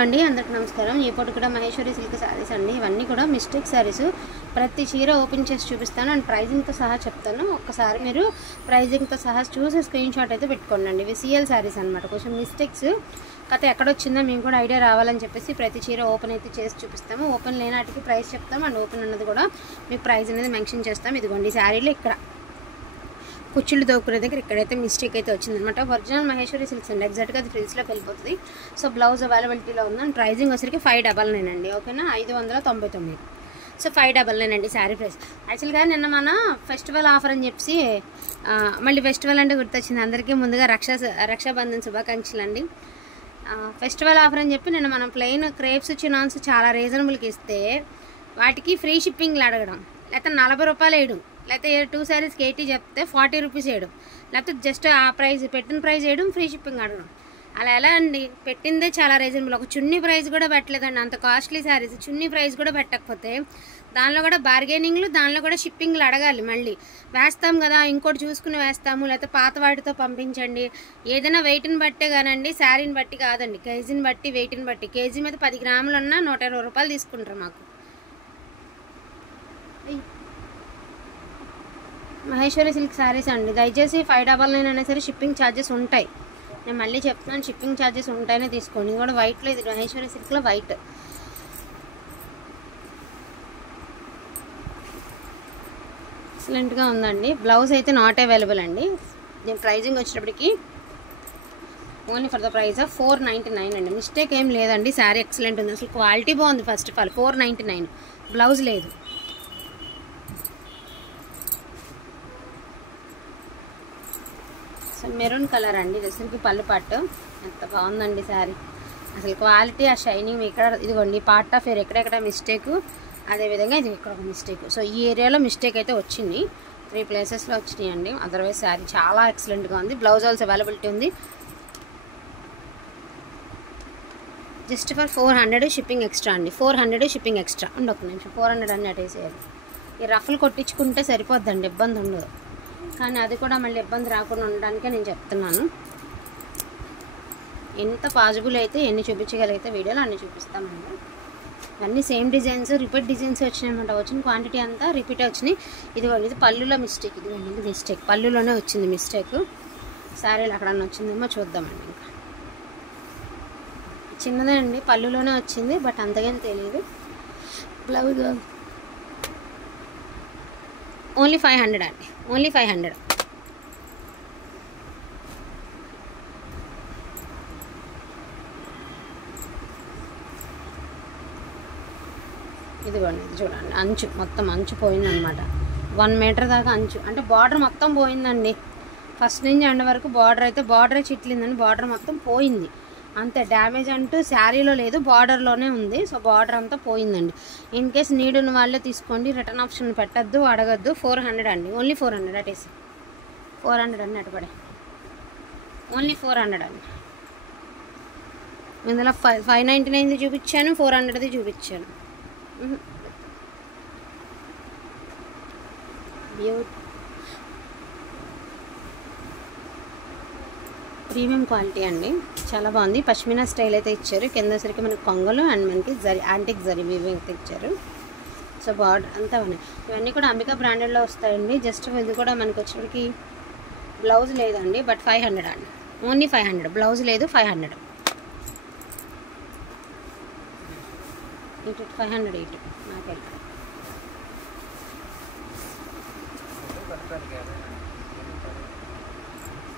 అండి అందరికి నమస్కారం. ఈ పూట కూడా మహేశ్వరి సిల్క్ శారీస్ అండి. ఇవన్నీ కూడా మిస్టేక్ శారీస్. ప్రతి చీర ఓపెన్ చేసి చూపిస్తాను అండ్ ప్రైజింగ్తో సహా చెప్తాను. ఒక్కసారి మీరు ప్రైజింగ్తో సహా చూసి స్క్రీన్ షాట్ అయితే పెట్టుకోండి. ఇవి సిఎల్ శారీస్ అనమాట. కొంచెం మిస్టేక్స్ కథ ఎక్కడొచ్చిందో మేము కూడా ఐడియా రావాలని చెప్పేసి ప్రతి చీర ఓపెన్ అయితే చేసి చూపిస్తాము. ఓపెన్ లేనాటికి ప్రైస్ చెప్తాము అండ్ ఓపెన్ అన్నది కూడా మీకు ప్రైస్ అనేది మెన్షన్ చేస్తాం. ఇదిగోండి శారీలో ఇక్కడ కుచ్చుళ్ళు దోకునే దగ్గర ఇక్కడైతే మిస్టేక్ అయితే వచ్చిందనమాట. ఒరిజినల్ మహేశ్వరి సిల్క్స్ అండి. ఎగ్జాక్ట్గా అది ఫ్రిల్స్లోకి వెళ్ళిపోతుంది. సో బ్లౌజ్ అవైలబిలిటీలో ఉందని ప్రైజింగ్ వచ్చరికి 599 అండి. ఓకేనా, 599. సో 599 అండి శారీ ప్రైస్. యాక్చువల్గా నిన్న మన ఫెస్టివల్ ఆఫర్ అని చెప్పి మళ్ళీ ఫెస్టివల్ అంటే గుర్తొచ్చింది అందరికీ. ముందుగా రక్షాబంధన్ శుభాకాంక్షలు అండి. ఫెస్టివల్ ఆఫర్ అని చెప్పి నిన్న మనం ప్లెయిన్ క్రేప్స్ చినాన్స్ చాలా రీజనబుల్కి ఇస్తే వాటికి ఫ్రీ షిప్పింగ్లు అడగడం, లేకపోతే 40 రూపాయలు వేయడం, లేకపోతే 2 శారీస్కి 80 చెప్తే 40 రూపీస్ వేయడం, లేకపోతే జస్ట్ ఆ ప్రైస్ పెట్టిన ప్రైస్ వేయడం, ఫ్రీ షిప్పింగ్ అడగడం. అలా ఎలా అండి? పెట్టిందే చాలా రీజనబుల్. ఒక చున్నీ ప్రైస్ కూడా పెట్టలేదండి. అంత కాస్ట్లీ శారీస్ చున్నీ ప్రైస్ కూడా పెట్టకపోతే దానిలో కూడా బార్గెనింగ్లు, దానిలో కూడా షిప్పింగ్లు అడగాలి. మళ్ళీ వేస్తాం కదా, ఇంకోటి చూసుకుని వేస్తాము, లేకపోతే పాత వాటితో పంపించండి. ఏదైనా వెయిట్ని బట్టే కానండి, శారీని బట్టి కాదండి, కేజీని బట్టి, వెయిట్ని బట్టి. కేజీ మీద 10 గ్రాములు ఉన్నా 120 రూపాయలు తీసుకుంటారు మాకు. మహేశ్వరి సిల్క్ శారీస్ అండి. దయచేసి 599 అయినా సరే షిప్పింగ్ ఛార్జెస్ ఉంటాయి. నేను మళ్ళీ చెప్తున్నాను, షిప్పింగ్ ఛార్జెస్ ఉంటాయనే తీసుకోండి. ఇది కూడా వైట్లో, ఇది మహేశ్వరి సిల్క్లో వైట్. ఎక్సలెంట్గా ఉందండి. బ్లౌజ్ అయితే నాట్ అవైలబుల్ అండి. దీని ప్రైజింగ్ వచ్చేటప్పటికి only for the price of 499 అండి. మిస్టేక్ ఏం లేదండి. శారీ ఎక్సలెంట్ ఉంది. అసలు క్వాలిటీ బాగుంది. First of all 499. బ్లౌజ్ లేదు. సో మెరూన్ కలర్ అండి. అసలుకి పళ్ళు పట్టు ఎంత బాగుందండి శారీ. అసలు క్వాలిటీ, ఆ షైనింగ్ ఇక్కడ ఇదిగోండి పార్ట్ ఆఫ్ ఏర్ ఎక్కడెక్కడ మిస్టేక్, అదేవిధంగా ఇది ఇక్కడ ఒక మిస్టేక్. సో ఈ ఏరియాలో మిస్టేక్ అయితే వచ్చింది. 3 ప్లేసెస్లో వచ్చినాయి అండి. అదర్వైజ్ శారీ చాలా ఎక్సలెంట్గా ఉంది. బ్లౌజ్ ఆల్సో అవైలబిలిటీ ఉంది. జస్ట్ ఫర్ 400 షిప్పింగ్ ఎక్స్ట్రా అండి. 400 షిప్పింగ్ ఎక్స్ట్రా అండి. ఒక నిమిషం, 400 అన్నీ అటేసేయాలి. ఈ రఫ్లు కొట్టించుకుంటే సరిపోద్దండి, ఇబ్బంది ఉండదు. కానీ అది కూడా మళ్ళీ ఇబ్బంది రాకుండా ఉండడానికే నేను చెప్తున్నాను. ఎంత పాజిబుల్ అయితే ఎన్ని చూపించగలిగితే వీడియోలో అన్ని చూపిస్తామండి. ఇవన్నీ సేమ్ డిజైన్స్, రిపీట్ డిజైన్స్ వచ్చినాయి అనమాట. వచ్చిన క్వాంటిటీ అంతా రిపీట్ వచ్చినాయి. ఇదిగోండి, ఇది పళ్ళులో మిస్టేక్. ఇదిగోండి, ఇది మిస్టేక్ పళ్ళులోనే వచ్చింది మిస్టేక్. శారీలు అక్కడన్నా వచ్చిందేమో చూద్దామండి. ఇంకా చిన్నదే అండి, పళ్ళులోనే వచ్చింది, బట్ అంతగానే తెలియదు. బ్లౌజ్ ఓన్లీ 500 అండి. ఓన్లీ 500. ఇదిగోండి, ఇది చూడండి, అంచు మొత్తం అంచు పోయిందనమాట. 1 మీటర్ దాకా అంచు, అంటే బార్డర్ మొత్తం పోయిందండి. ఫస్ట్ నుంచి ఎండ్ వరకు బార్డర్ అయితే బార్డరే చిట్లిందండి. బార్డర్ మొత్తం పోయింది. అంతే, డ్యామేజ్ అంటూ శారీలో లేదు, బార్డర్లోనే ఉంది. సో బార్డర్ అంతా పోయిందండి. ఇన్ కేస్ నీడ్ ఉన్న వాళ్ళే తీసుకోండి. రిటర్న్ ఆప్షన్ పెట్టద్దు, అడగద్దు. 400 అండి. ఓన్లీ 400 అటేసి 400 అండి. అటుపడే ఓన్లీ 400 అండి. ఇందులో 599 చూపించాను, 400 చూపించాను. బ్యూటీ ప్రీమియం క్వాలిటీ అండి. చాలా బాగుంది. పష్మినా స్టైల్ అయితే ఇచ్చారు. కింద సరికి మనకి కొంగలు అండ్ మనకి జరి, యాంటిక్ జరి వీవింగ్ అయితే ఇచ్చారు. సో బార్డర్ అంతా ఉన్నాయి. ఇవన్నీ కూడా అంబికా బ్రాండెడ్లో వస్తాయండి. జస్ట్ ఇది కూడా మనకి వచ్చేటికి బ్లౌజ్ లేదండి, బట్ 500 అండి. ఓన్లీ 500. బ్లౌజ్ లేదు, 500. ఇటు 500 ఇటు నాకే.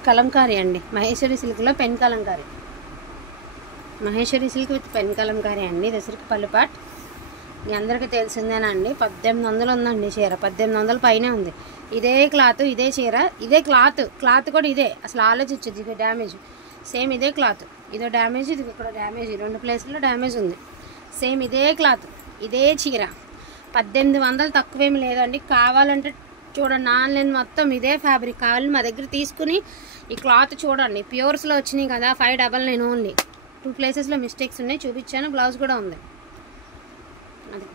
కలంకారీ అండి. మహేశ్వరి సిల్క్లో pen Kalamkari. Maheshwari silk with pen Kalamkari అండి. దసరికి పళ్ళుపాట్ మీ అందరికీ తెలిసిందేనా అండి. 1800 ఉందండి చీర. 1800 పైనే ఉంది. ఇదే క్లాత్, ఇదే చీర, ఇదే క్లాత్ కూడా ఇదే. అసలు ఆలోచించదు. ఇది డ్యామేజ్ సేమ్ ఇదే క్లాత్. ఇదో డ్యామేజ్, ఇది ఇక్కడ డ్యామేజ్. 2 ప్లేస్లో డ్యామేజ్ ఉంది. సేమ్ ఇదే క్లాత్, ఇదే చీర. 1800 తక్కువేమి లేదండి. కావాలంటే చూడండి, ఆన్లైన్ మొత్తం ఇదే ఫ్యాబ్రిక్. కావాలని మా దగ్గర తీసుకుని ఈ క్లాత్ చూడండి. ప్యూర్స్లో వచ్చినాయి కదా. 599 ఓన్లీ. 2 ప్లేసెస్లో మిస్టేక్స్ ఉన్నాయి, చూపించాను. బ్లౌజ్ కూడా ఉంది. అది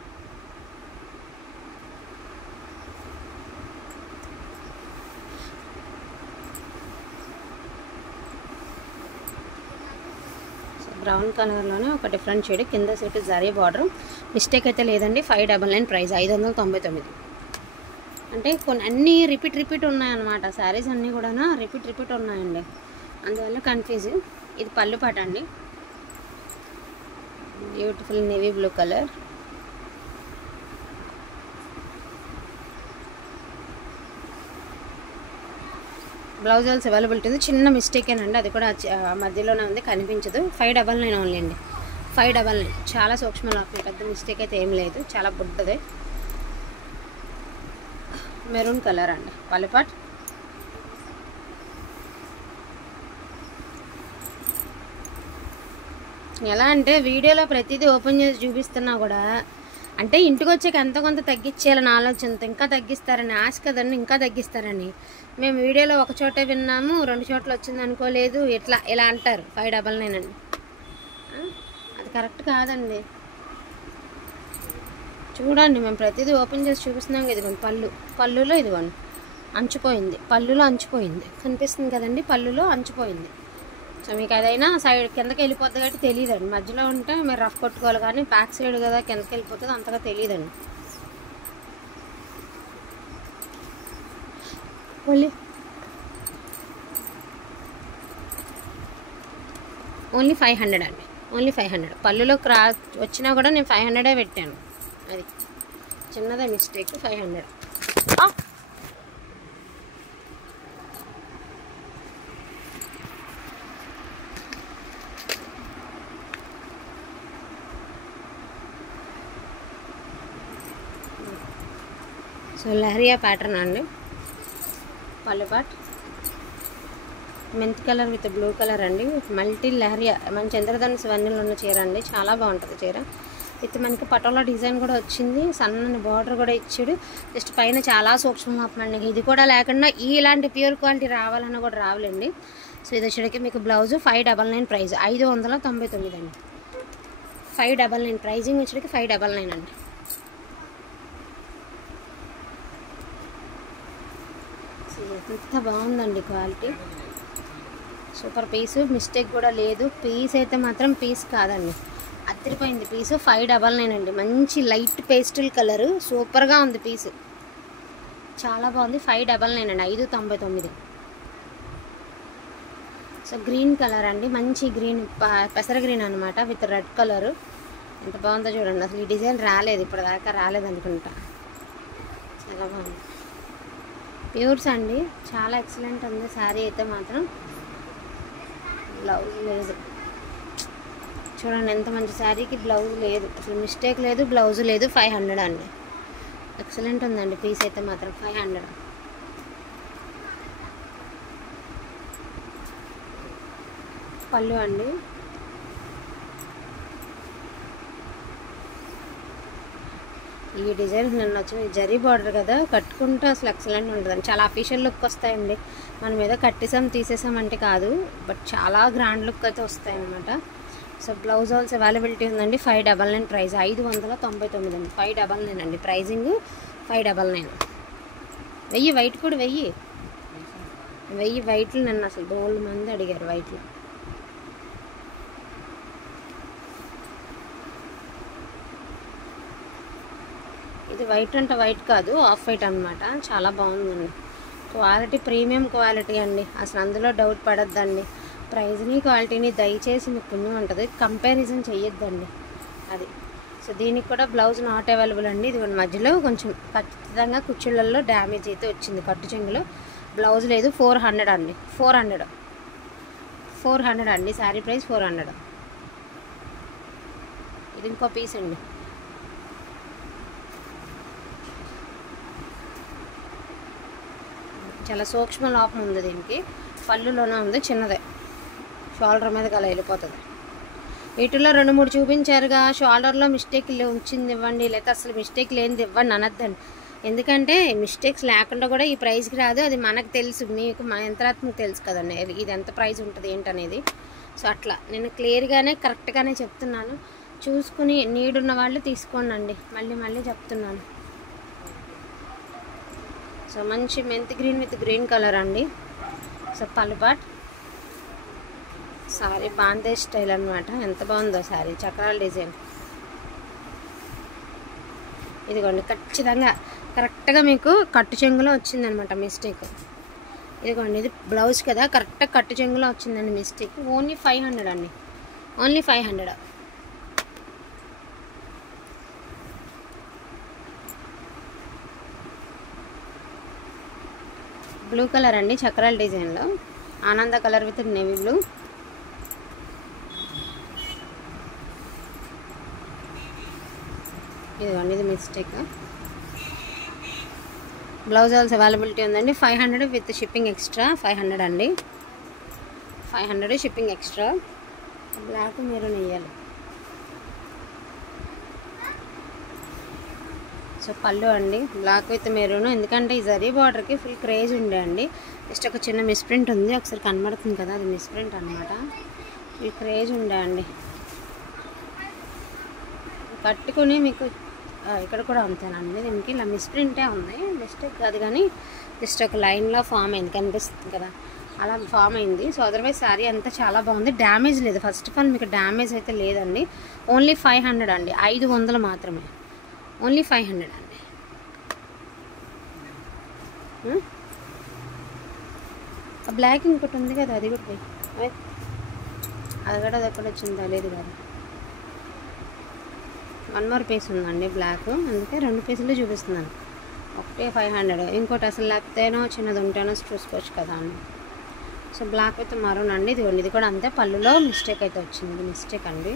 బ్రౌన్ కలర్లోనే ఒక డిఫరెంట్ షేడ్, కింద సెట్ జరీ బార్డర్. మిస్టేక్ అయితే లేదండి. 599 ప్రైస్, 599. అంటే కొన్ని అన్నీ రిపీట్ ఉన్నాయన్నమాట. శారీస్ అన్నీ కూడా రిపీట్ ఉన్నాయండి, అందువల్ల కన్ఫ్యూజ్. ఇది పళ్ళు పాట అండి, beautiful navy blue colour. Blouse also availability ఉంది. చిన్న మిస్టేకేనండి, అది కూడా మధ్యలోనే ఉంది, కనిపించదు. 599 ఓన్లీ అండి, 599. చాలా సూక్ష్మ లోపల, పెద్ద మిస్టేక్ అయితే ఏం లేదు, చాలా బుడ్డదే. మెరూన్ కలర్ అండి పల్లిపాట్. ఎలా అంటే వీడియోలో ప్రతిదీ ఓపెన్ చేసి చూపిస్తున్నా కూడా, అంటే ఇంటికి వచ్చాక ఎంత కొంత తగ్గించేయాలని ఆలోచనతో, ఇంకా తగ్గిస్తారని ఆశ కదండి, ఇంకా తగ్గిస్తారని. మేము వీడియోలో ఒక చోటే విన్నాము, 2 చోట్ల వచ్చింది అనుకోలేదు, ఇలా అంటారు. 599 అండి, అది కరెక్ట్ కాదండి. చూడండి, మేము ప్రతిదీ ఓపెన్ చేసి చూపిస్తున్నాం. ఇదిగోండి పళ్ళులో ఇదిగోండి అంచుపోయింది, పళ్ళులో అంచుపోయింది, కనిపిస్తుంది కదండి, పళ్ళులో అంచుపోయింది. సో మీకు అదైనా సైడ్ కిందకి వెళ్ళిపోద్ది కాబట్టి తెలియదండి. మధ్యలో ఉంటే మీరు రఫ్ కొట్టుకోవాలి, కానీ బ్యాక్ సైడ్ కదా కిందకి వెళ్ళిపోతుంది, అంతగా తెలియదండి. ఓన్లీ 500 అండి, ఓన్లీ 500. పళ్ళులో వచ్చినా కూడా నేను 500 పెట్టాను, అది చిన్నదే మిస్టేక్. 500. సో లహరియా ప్యాటర్న్ అండి, పల్లిపాట్. Mint colour with blue colour అండి, మల్టీ లహరియా. మన చంద్రధనుసు వన్నెలు ఉన్న చీర అండి, చాలా బాగుంటుంది చీర. విత్ మనకి పటోలా డిజైన్ కూడా వచ్చింది, సన్నని బార్డర్ కూడా ఇచ్చాడు. జస్ట్ పైన చాలా సూక్ష్మంగా అండి. ఇది కూడా లేకుండా ఇలాంటి ప్యూర్ క్వాలిటీ రావాలన్నా కూడా రావాలండి. సో ఇది వచ్చేటికి మీకు బ్లౌజ్ 599 ప్రైస్, 599 అండి. 599 ప్రైజింగ్ వచ్చేటికి 599 అండి. ఎంత బాగుందండి క్వాలిటీ, సూపర్ పీసు, మిస్టేక్ కూడా లేదు. పీస్ అయితే మాత్రం పీస్ కాదండి, అదిరిపోయింది పీసు. 599 అండి, మంచి లైట్ పేస్టల్ కలరు, సూపర్గా ఉంది పీసు, చాలా బాగుంది. 599 అండి, 599. సో గ్రీన్ కలర్ అండి, మంచి గ్రీన్, పెసర గ్రీన్ అనమాట, విత్ రెడ్ కలరు. ఎంత బాగుందో చూడండి. అసలు ఈ డిజైన్ రాలేదు, ఇప్పటిదాకా రాలేదు అనుకుంటా, చాలా బాగుంది. ప్యూర్స్ అండి, చాలా ఎక్సలెంట్ ఉంది శారీ అయితే మాత్రం. బ్లౌజ్ లేదు, చూడండి ఎంత మంచి శారీకి బ్లౌజ్ లేదు, అసలు మిస్టేక్ లేదు, బ్లౌజ్ లేదు. 500 అండి, ఎక్సలెంట్ ఉందండి పీస్ అయితే మాత్రం. 500. పళ్ళు అండి, ఈ డిజైన్ నన్ను వచ్చిన జరీ బార్డర్ కదా, కట్టుకుంటే అసలు ఎక్సలెంట్ ఉంటుందండి, చాలా అఫీషియల్ లుక్ వస్తాయండి. మనం ఏదో కట్టేసాం తీసేసామంటే కాదు, బట్ చాలా గ్రాండ్ లుక్ అయితే వస్తాయన్నమాట. సో బ్లౌజ్ ఆల్స్ అవైలబిలిటీ ఉందండి. 599 ప్రైస్, 599 అండి. 599 అండి ప్రైజింగ్, 599. 1000 వైట్ కూడా 1000 వైట్లు నన్ను అసలు బోల్డ్ మంది అడిగారు వైట్లు. ఇది వైట్ అంటే వైట్ కాదు, ఆఫ్ వైట్ అనమాట, చాలా బాగుందండి. క్వాలిటీ ప్రీమియం క్వాలిటీ అండి, అసలు అందులో డౌట్ పడద్దండి. ప్రైజ్ని క్వాలిటీని దయచేసి మీకు పుణ్యం ఉంటుంది, కంపారిజన్ చేయొద్దండి అది. సో దీనికి కూడా బ్లౌజ్ నాట్ అవైలబుల్ అండి. ఇది మధ్యలో కొంచెం ఖచ్చితంగా కుచ్చుళ్ళల్లో డ్యామేజ్ అయితే వచ్చింది, కట్టు చెంగులో. బ్లౌజ్ లేదు. 400 అండి, 400 అండి, శారీ ప్రైస్ 400. ఇది ఇంకో పీస్ అండి, చాలా సూక్ష్మ లోపం ఉంది దీనికి. పళ్ళులోనే ఉంది, చిన్నదే, షోల్డర్ మీదకి అలా వెళ్ళిపోతుంది. వీటిల్లో 2-3 చూపించారుగా, షోల్డర్లో మిస్టేక్ వచ్చింది ఇవ్వండి, లేకపోతే అసలు మిస్టేక్ లేనిది ఇవ్వండి అనొద్దండి. ఎందుకంటే మిస్టేక్స్ లేకుండా కూడా ఈ ప్రైస్కి రాదు, అది మనకు తెలుసు, మీకు మా యంత్రాత్మకు తెలుసు కదండి ఇది ఎంత ప్రైస్ ఉంటుంది ఏంటనేది. సో అట్లా నేను క్లియర్గానే కరెక్ట్గానే చెప్తున్నాను, చూసుకుని నీడ్ ఉన్న వాళ్ళు తీసుకోండి, మళ్ళీ చెప్తున్నాను. సో మంచి mint green with green colour అండి. సో పల్లిపాట్ సారీ బాందే స్టైల్ అనమాట. ఎంత బాగుందో సారీ, చక్రాల డిజైన్. ఇదిగోండి ఖచ్చితంగా కరెక్ట్గా మీకు కట్టు చెంగులో వచ్చిందనమాట మిస్టేక్. ఇదిగోండి ఇది బ్లౌజ్ కదా, కరెక్ట్గా కట్టు చెంగులో వచ్చిందండి మిస్టేక్. ఓన్లీ 500 అండి, ఓన్లీ 500. బ్లూ కలర్ అండి, చక్రాల డిజైన్లో ఆనంద కలర్ విత్ నేవీ బ్లూ. ఇదిగోండి ఇది మిస్టేక్. బ్లౌజ్ ఆల్స్ అవైలబిలిటీ ఉందండి. 500 విత్ షిప్పింగ్ ఎక్స్ట్రా. 500 అండి, 500 షిప్పింగ్ ఎక్స్ట్రా. బ్లాక్ మెరూన్ వేయాలి. సో పళ్ళు అండి బ్లాక్ విత్ మెరూన్, ఎందుకంటే ఈ జరీ బార్డర్కి ఫుల్ క్రేజ్ ఉండే అండి. జస్ట్ ఒక చిన్న మిస్ప్రింట్ ఉంది, ఒకసారి కనబడుతుంది కదా, అది మిస్ప్రింట్ అనమాట. ఫుల్ క్రేజ్ ఉండే అండి. కట్టుకుని మీకు ఇక్కడ కూడా అంతేనండి, దీనికి ఇలా మిస్ప్రింటే ఉంది, మిస్టేక్ కాదు కానీ జస్ట్ ఒక లైన్లో ఫామ్ అయింది, కనిపిస్తుంది కదా, అలా ఫామ్ అయింది. సో అదర్వైజ్ శారీ అంతా చాలా బాగుంది, డ్యామేజ్ లేదు. ఫస్ట్ ఆఫ్ ఆల్ మీకు డ్యామేజ్ అయితే లేదండి. ఓన్లీ 500 అండి, 500 మాత్రమే, ఓన్లీ 500 అండి. బ్లాక్ ఇంకోటి ఉంది కదా, అది కూడా అది కూడా అది ఎక్కడ వచ్చిందో లేదు కదా. 1 more పీస్ ఉందండి బ్లాక్, అందుకే 2 పీసులు చూపిస్తున్నాను. ఒకటే 500, ఇంకోటి అసలు లేకపోతేనో చిన్నది ఉంటేనో చూసుకోవచ్చు కదా అండి. సో బ్లాక్ విత్ మరూన్ అండి. ఇది కూడా అంతే, పళ్ళులో మిస్టేక్ అయితే వచ్చింది, మిస్టేక్ అండి.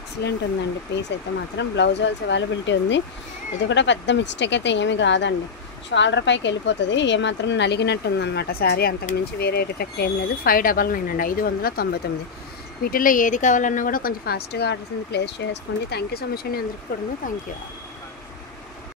ఎక్సలెంట్ ఉందండి పీస్ అయితే మాత్రం. బ్లౌజ్ ఆల్స్ అవైలబిలిటీ ఉంది. ఇది కూడా పెద్ద మిస్టేక్ అయితే ఏమీ కాదండి, షోల్డర్ పైకి వెళ్ళిపోతుంది. ఏమాత్రం నలిగినట్టు ఉందన్నమాట శారీ, అంతకుమించి వేరే డిఫెక్ట్ ఏం లేదు. 599 అండి, 599. వీటిల్లో ఏది కావాలన్నా కూడా కొంచెం ఫాస్ట్గా ఆర్డర్స్ ప్లేస్ చేసుకోండి. థ్యాంక్ యూ సో మచ్ అండి అందరికీ కూడా. Thank you.